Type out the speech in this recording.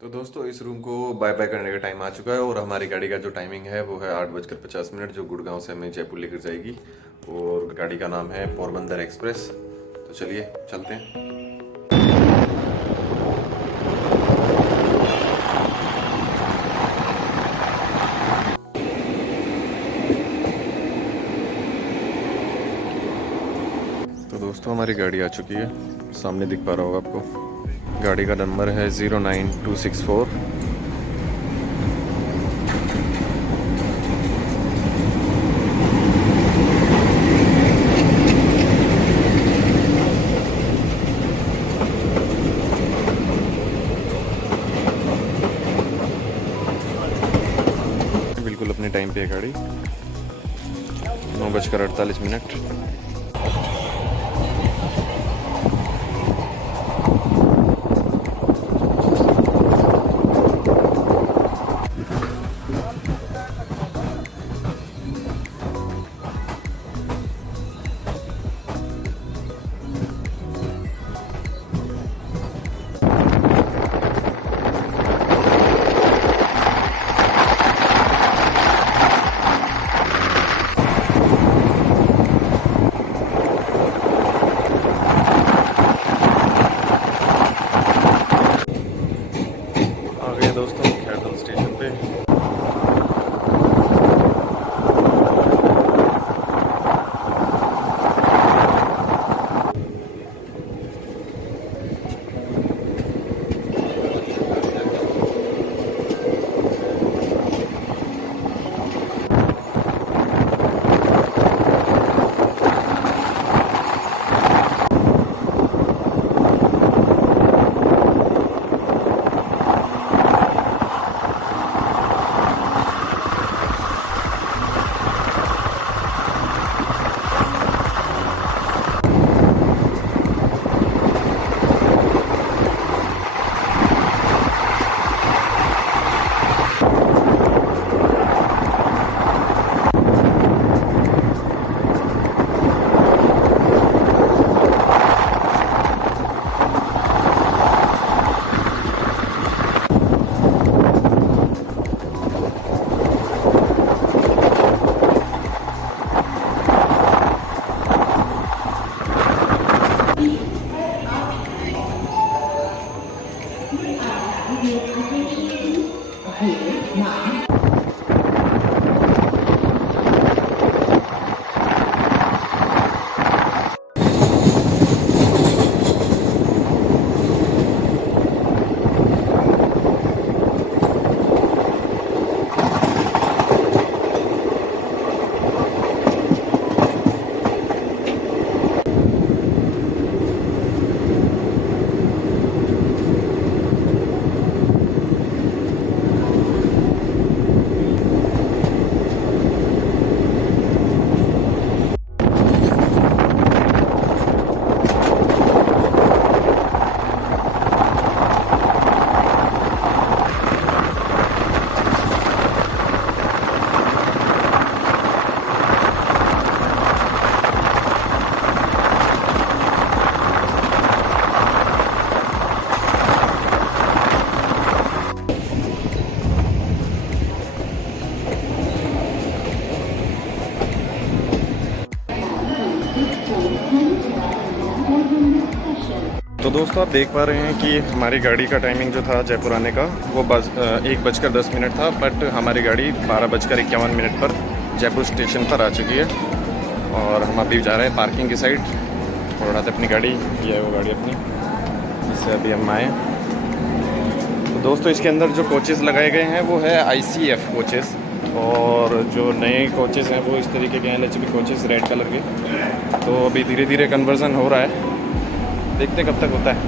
तो दोस्तों इस रूम को बाय बाय करने का टाइम आ चुका है और हमारी गाड़ी का जो टाइमिंग है वो है 8:50 जो गुड़गांव से हमें जयपुर लेकर जाएगी। और गाड़ी का नाम है पोरबंदर एक्सप्रेस। तो चलिए चलते हैं। तो दोस्तों हमारी गाड़ी आ चुकी है, सामने दिख पा रहा होगा आपको। गाड़ी का नंबर है 09264। बिल्कुल अपने टाइम पे है गाड़ी, 9:48। दोस्तों खैरदल स्टेशन पे तो दोस्तों आप देख पा रहे हैं कि हमारी गाड़ी का टाइमिंग जो था जयपुर आने का वो 1:10 था, बट हमारी गाड़ी 12:51 पर जयपुर स्टेशन पर आ चुकी है। और हम अभी जा रहे हैं पार्किंग की साइड और उड़ाते अपनी गाड़ी। ये है वो गाड़ी अपनी, जिससे अभी हम आए। तो दोस्तों इसके अंदर जो कोचेज़ लगाए गए हैं वो है ICF कोचेज़, और जो नए कोचेज़ हैं वो इस तरीके के हैं, LHB कोचेज़ रेड कलर के। तो अभी धीरे धीरे कन्वर्जन हो रहा है, देखते कब तक होता है।